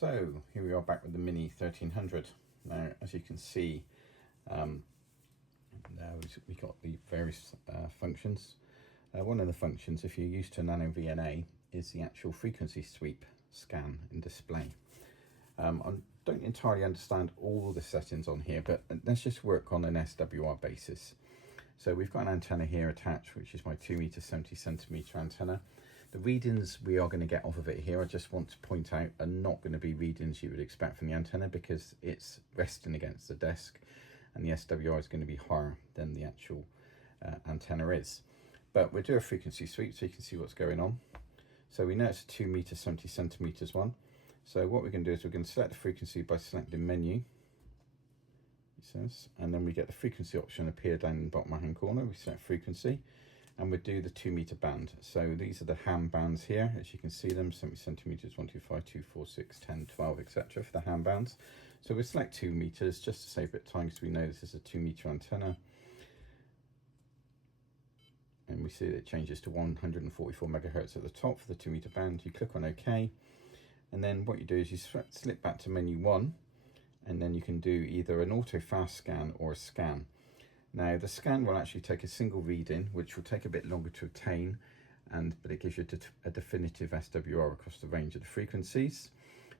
So here we are back with the Mini 1300. Now, as you can see, now we got the various functions. One of the functions, if you're used to Nano VNA, is the actual frequency sweep scan and display. I don't entirely understand all the settings on here, but let's just work on an SWR basis. So we've got an antenna here attached, which is my 2 70 centimeter antenna. The readings we are going to get off of it here, I just want to point out, are not going to be readings you would expect from the antenna because it's resting against the desk and the SWR is going to be higher than the actual antenna is. But we'll do a frequency sweep so you can see what's going on. So we know it's a 2 70 centimeters one. So what we're going to do is we're going to select the frequency by selecting menu. It says, and then we get the frequency option appear down in the bottom right hand corner. We select frequency and we do the 2 meter band. So these are the ham bands here, as you can see them, 70 centimeters, 125, 2, 4, 6, 10, 12, etc. for the ham bands. So we select 2 meters just to save a bit of time because we know this is a 2 meter antenna. And we see that it changes to 144 megahertz at the top for the 2 meter band. You click on OK. And then what you do is you slip back to menu 1, and then you can do either an auto fast scan or a scan. Now the scan will actually take a single reading, which will take a bit longer to obtain, but it gives you a definitive SWR across the range of the frequencies,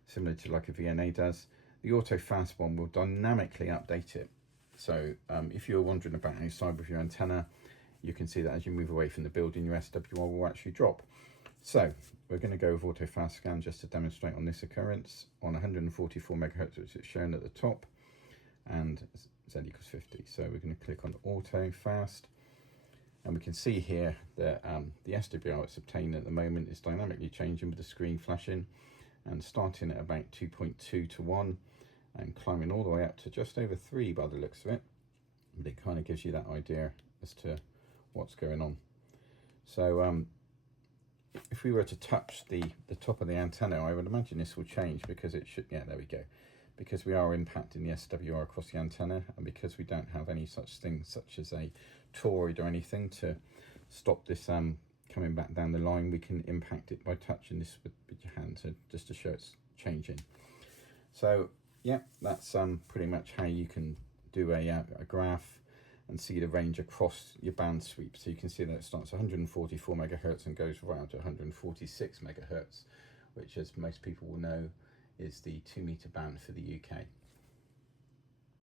similar to like a VNA does. The auto fast one will dynamically update it. So if you're wondering about outside with your antenna, you can see that as you move away from the building, your SWR will actually drop. So we're going to go with auto fast scan just to demonstrate on this occurrence on 144 megahertz, which is shown at the top, and Z equals 50. So we're going to click on auto fast, and we can see here that the SWR it's obtained at the moment is dynamically changing with the screen flashing and starting at about 2.2 to 1 and climbing all the way up to just over 3 by the looks of it. But it kind of gives you that idea as to what's going on. So if we were to touch the top of the antenna, I would imagine this will change because it should, yeah, there we go. Because we are impacting the SWR across the antenna, and because we don't have any such things such as a toroid or anything to stop this coming back down the line, we can impact it by touching this with your hand just to show it's changing. So yeah, that's pretty much how you can do a graph and see the range across your band sweep. So you can see that it starts 144 megahertz and goes around to 146 megahertz, which, as most people will know, is the 2 meter band for the UK.